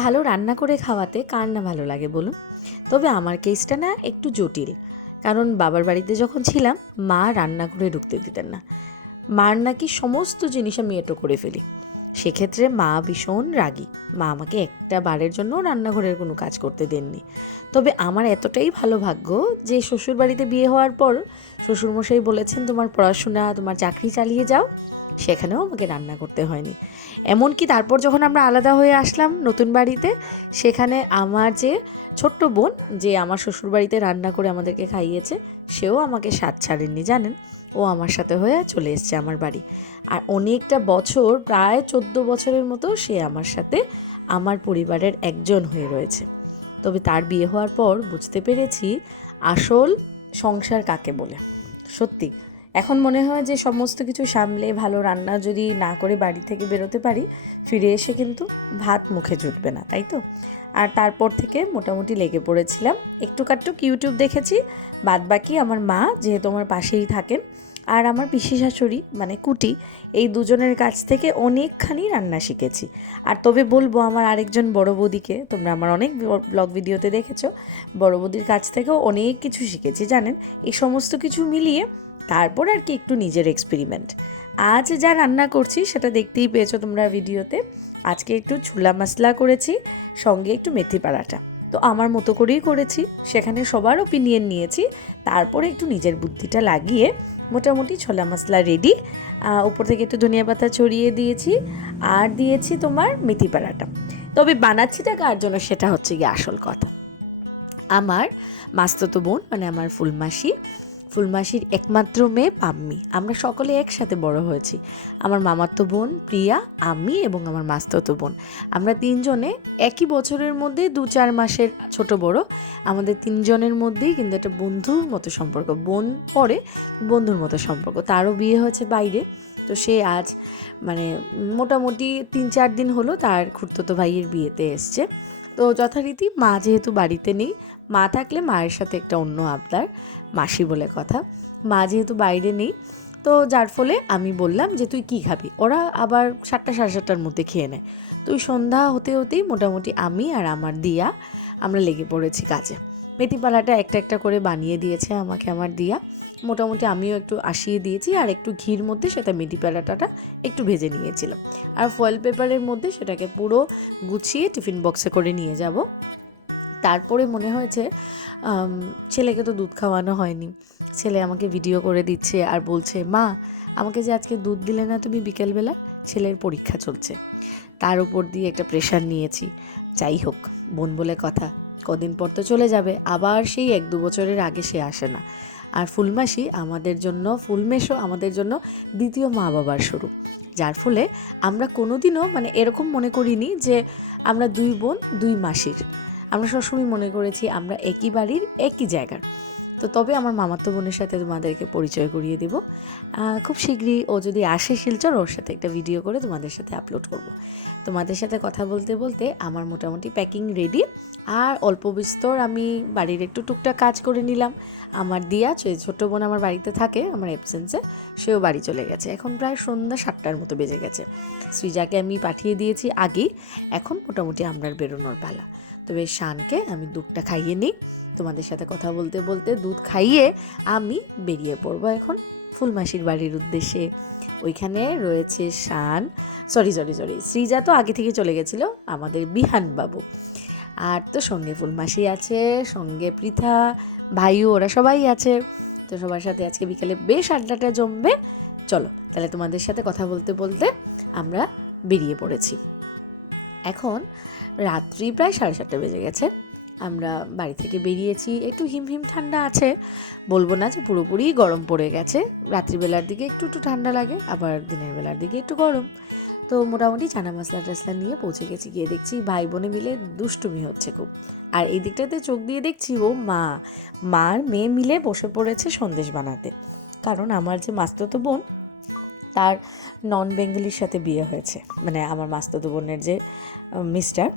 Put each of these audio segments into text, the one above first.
ভালো রান্না করে খাওয়াতে কার না ভালো লাগে বলুন? তবে আমার কেসটা না একটু জটিল। কারণ বাবার বাড়িতে যখন ছিলাম, মা রান্নাঘরে ঢুকতে দিতেন না। মার নাকি সমস্ত জিনিস আমি এঁটো করে ফেলি। সেক্ষেত্রে মা ভীষণ রাগী। মা আমাকে একটা বারের জন্য রান্নাঘরের কোনো কাজ করতে দেননি। তবে আমার এতটাই ভালো ভাগ্য যে শ্বশুরবাড়িতে বিয়ে হওয়ার পর শ্বশুরমশাই বলেছেন, তোমার পড়াশোনা, তোমার চাকরি চালিয়ে যাও। সেখানেও আমাকে রান্না করতে হয়নি। এমনকি তারপর যখন আমরা আলাদা হয়ে আসলাম নতুন বাড়িতে, সেখানে আমার যে ছোট্ট বোন, যে আমার শ্বশুরবাড়িতে রান্না করে আমাদেরকে খাইয়েছে, সেও আমাকে স্বাদ ছাড়েননি জানেন। ও আমার সাথে হয়ে চলে এসছে আমার বাড়ি। আর অনেকটা বছর, প্রায় 14 বছরের মতো সে আমার সাথে আমার পরিবারের একজন হয়ে রয়েছে। তবে তার বিয়ে হওয়ার পর বুঝতে পেরেছি আসল সংসার কাকে বলে। সত্যি এখন মনে হয় যে সমস্ত কিছু সামলে ভালো রান্না যদি না করে বাড়ি থেকে বেরোতে পারি, ফিরে এসে কিন্তু ভাত মুখে জুটবে না, তাই তো? আর তারপর থেকে মোটামুটি লেগে পড়েছিলাম। একটু কাটটুক ইউটিউব দেখেছি, বাদ বাকি আমার মা যেহেতু আমার পাশেই থাকেন, আর আমার পিসি শাশুড়ি মানে কুটি, এই দুজনের কাছ থেকে অনেকখানি রান্না শিখেছি। আর তবে বলবো আমার আরেকজন বড় বৌদিকে, তোমরা আমার অনেক ব্লগ ভিডিওতে দেখেছো, বড় বৌদির কাছ থেকেও অনেক কিছু শিখেছি জানেন। এই সমস্ত কিছু মিলিয়ে তারপর আর কি একটু নিজের এক্সপেরিমেন্ট। আজ যা রান্না করছি সেটা দেখতেই পেয়েছো তোমরা ভিডিওতে। আজকে একটু ছোলা মশলা করেছি, সঙ্গে একটু মেথি পাড়াটা। তো আমার মতো করেই করেছি, সেখানে সবার ওপিনিয়ন নিয়েছি, তারপরে একটু নিজের বুদ্ধিটা লাগিয়ে মোটামুটি ছোলা মশলা রেডি। উপর থেকে একটু ধনিয়া পাতা ছড়িয়ে দিয়েছি, আর দিয়েছি তোমার মেথি পাড়াটা। তবে বানাচ্ছিটা কার জন্য সেটা হচ্ছে গিয়ে আসল কথা। আমার মাস্তুতো বোন মানে আমার ফুলমাসির একমাত্র মেয়ে পাম্মি, আমরা সকলে একসাথে বড় হয়েছি। আমার মামাতো বোন প্রিয়া, আমি এবং আমার মাস্তুতো বোন, আমরা তিনজনে একই বছরের মধ্যে 2-4 মাসের ছোট বড়। আমাদের তিনজনের মধ্যেই কিন্তু একটা বন্ধুর মতো সম্পর্ক, বোন পরে বন্ধুর মতো সম্পর্ক। তারও বিয়ে হয়েছে বাইরে। তো সে আজ মানে মোটামুটি 3-4 দিন হলো তার খুড়তুতো ভাইয়ের বিয়েতে এসছে। তো যথারীতি মা যেহেতু বাড়িতে নেই, মা থাকলে মায়ের সাথে একটা অন্য আবদার, মাসি বলে কথা। মা যেহেতু বাইরে নেই, তো যার ফলে আমি বললাম যে তুই কী খাবি। ওরা আবার 7টা সাড়ে 7টার মধ্যে খেয়ে নেয়। তো ওই সন্ধ্যা হতে হতেই মোটামুটি আমি আর আমার দিয়া আমরা লেগে পড়েছি কাজে। মেথি পালাটা একটা একটা করে বানিয়ে দিয়েছে আমাকে আমার দিয়া। মোটামুটি আমিও একটু আসিয়ে দিয়েছি, আর একটু ঘির মধ্যে সেটা মেথি পালাটাটা একটু ভেজে নিয়েছিলাম। আর ফয়েল পেপারের মধ্যে সেটাকে পুরো গুছিয়ে টিফিন বক্সে করে নিয়ে যাব। তারপরে মনে হয়েছে ছেলেকে তো দুধ খাওয়ানো হয়নি। ছেলে আমাকে ভিডিও করে দিচ্ছে আর বলছে, মা আমাকে যে আজকে দুধ দিলে না তুমি বিকেলবেলা, ছেলের পরীক্ষা চলছে। তার উপর দিয়ে একটা প্রেশার নিয়েছি। যাই হোক, বোন বলে কথা, কদিন পর তো চলে যাবে, আবার সেই 1-2 বছরের আগে সে আসে না। আর ফুলমাসি আমাদের জন্য, ফুলমেশো আমাদের জন্য দ্বিতীয় মা বাবার শুরু। যার ফলে আমরা কোনোদিনও মানে এরকম মনে করিনি যে আমরা 2 বোন 2 মাসির। আমরা সবসময় মনে করেছি আমরা একই বাড়ির একই জায়গার। তো তবে আমার মামাতো বোনের সাথে তোমাদেরকে পরিচয় করিয়ে দেব খুব শীঘ্রই। ও যদি আসে শিলচর, ওর সাথে একটা ভিডিও করে তোমাদের সাথে আপলোড করব। তোমাদের সাথে কথা বলতে বলতে আমার মোটামুটি প্যাকিং রেডি। আর অল্প বিস্তর আমি বাড়ির একটু টুকটাক কাজ করে নিলাম। আমার দিয়া ছোটো বোন আমার বাড়িতে থাকে আমার অ্যাবসেন্সে, সেও বাড়ি চলে গেছে। এখন প্রায় সন্ধ্যা 7টার মতো বেজে গেছে। সৃজাকে আমি পাঠিয়ে দিয়েছি আগেই। এখন মোটামুটি আমরা বেরোনোর পালা। তবে শানকে আমি দুধটা খাইয়ে নিই। তোমাদের সাথে কথা বলতে বলতে দুধ খাইয়ে আমি বেরিয়ে পড়বো এখন ফুলমাসির বাড়ির উদ্দেশ্যে। ওইখানে রয়েছে শান, সরি, সৃজা তো আগে থেকে চলে গেছিলো, আমাদের বিহান বাবু। আর তো সঙ্গে ফুলমাসি আছে, সঙ্গে পৃথা, ভাইও, ওরা সবাই আছে। তো সবার সাথে আজকে বিকেলে বেশ আড্ডাটা জমবে। চলো তাহলে তোমাদের সাথে কথা বলতে বলতে আমরা বেরিয়ে পড়েছি। এখন রাত্রি প্রায় 7:30 বেজে গেছে। আমরা বাড়ি থেকে বেরিয়েছি, একটু হিমহিম ঠান্ডা আছে, বলবো না যে পুরোপুরি গরম পড়ে গেছে। রাত্রিবেলার দিকে একটু একটু ঠান্ডা লাগে, আবার দিনের বেলার দিকে একটু গরম। তো মোটামুটি চানা মশলা টাসলা নিয়ে পৌঁছে গেছি। গিয়ে দেখছি ভাই বোনে মিলে দুষ্টুমি হচ্ছে খুব। আর এই দিকটাতে চোখ দিয়ে দেখছি ও মার মেয়ে মিলে বসে পড়েছে সন্দেশ বানাতে। কারণ আমার যে মাস্তুতো বোন, তার নন বেঙ্গলির সাথে বিয়ে হয়েছে, মানে আমার মাস্তুতো বোনের যে মিস্টার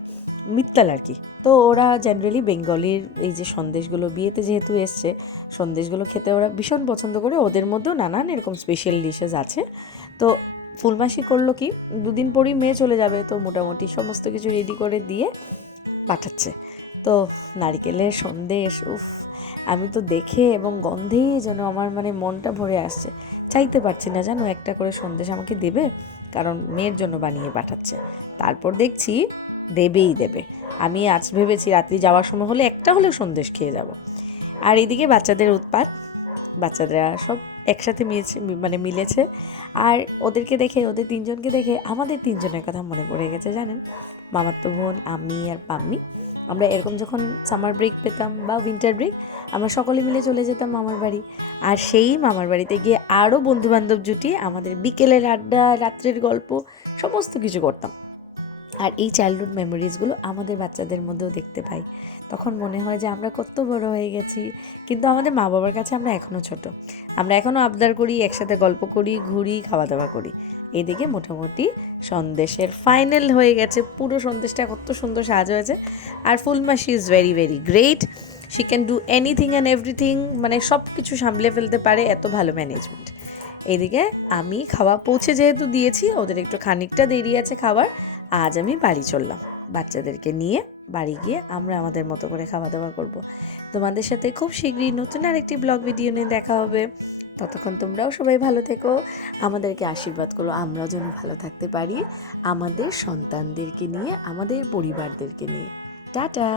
মিত্তাল আর কি। তো ওরা জেনারেলি বেঙ্গলির এই যে সন্দেশগুলো বিয়েতে যেহেতু এসছে, সন্দেশগুলো খেতে ওরা ভীষণ পছন্দ করে। ওদের মধ্যেও নানান এরকম স্পেশাল ডিশেস আছে। তো ফুলমাসি করলো কি, 2 দিন পরই মেয়ে চলে যাবে, তো মোটামুটি সমস্ত কিছু রেডি করে দিয়ে পাঠাচ্ছে। তো নারিকেলের সন্দেশ, উফ, আমি তো দেখে এবং গন্ধেই যেন আমার মানে মনটা ভরে আসছে। চাইতে পারছি না জানো একটা করে সন্দেশ আমাকে দেবে, কারণ মেয়ের জন্য বানিয়ে পাঠাচ্ছে। তারপর দেখছি দেবেই দেবে। আমি আজ ভেবেছি রাত্রি যাওয়ার সময় হলে একটা হলেও সন্দেশ খেয়ে যাব। আর এদিকে বাচ্চাদের উৎপাত, বাচ্চারা সব একসাথে মিলেছে। আর ওদেরকে দেখে, ওদের 3জনকে দেখে আমাদের 3জনের কথা মনে পড়ে গেছে জানেন। মামাতো বোন, আমি আর পাম্মি, আমরা এরকম যখন সামার ব্রেক পেতাম বা উইন্টার ব্রেক, আমরা সকলে মিলে চলে যেতাম মামার বাড়ি। আর সেই মামার বাড়িতে গিয়ে আরও বন্ধুবান্ধব জুটিয়ে আমাদের বিকেলের আড্ডা, রাত্রের গল্প, সমস্ত কিছু করতাম। আর এই চাইল্ডহুড মেমোরিজগুলো আমাদের বাচ্চাদের মধ্যেও দেখতে পাই। তখন মনে হয় যে আমরা কত বড় হয়ে গেছি, কিন্তু আমাদের মা বাবার কাছে আমরা এখনও ছোট। আমরা এখনও আবদার করি, একসাথে গল্প করি, ঘুরি, খাওয়া দাওয়া করি। এইদিকে মোটামুটি সন্দেশের ফাইনাল হয়ে গেছে, পুরো সন্দেশটা কত সুন্দর সাজ হয়েছে। আর Phulmasi is very very great, she can do anything and everything, মানে সব কিছু সামলে ফেলতে পারে, এত ভালো ম্যানেজমেন্ট। এইদিকে আমি খাওয়া পৌঁছে যেহেতু দিয়েছি, ওদের একটু খানিকটা দেরি আছে খাবার, আজ আমি বাড়ি চললাম বাচ্চাদেরকে নিয়ে। বাড়ি গিয়ে আমরা আমাদের মতো করে খাওয়া দাওয়া করব। তোমাদের সাথে খুব শীঘ্রই নতুন আরেকটি ব্লগ ভিডিও নিয়ে দেখা হবে। ততক্ষণ তোমরাও সবাই ভালো থেকো, আমাদেরকে আশীর্বাদ করো আমরাও যেন ভালো থাকতে পারি, আমাদের সন্তানদেরকে নিয়ে, আমাদের পরিবারদেরকে নিয়ে। টাটা।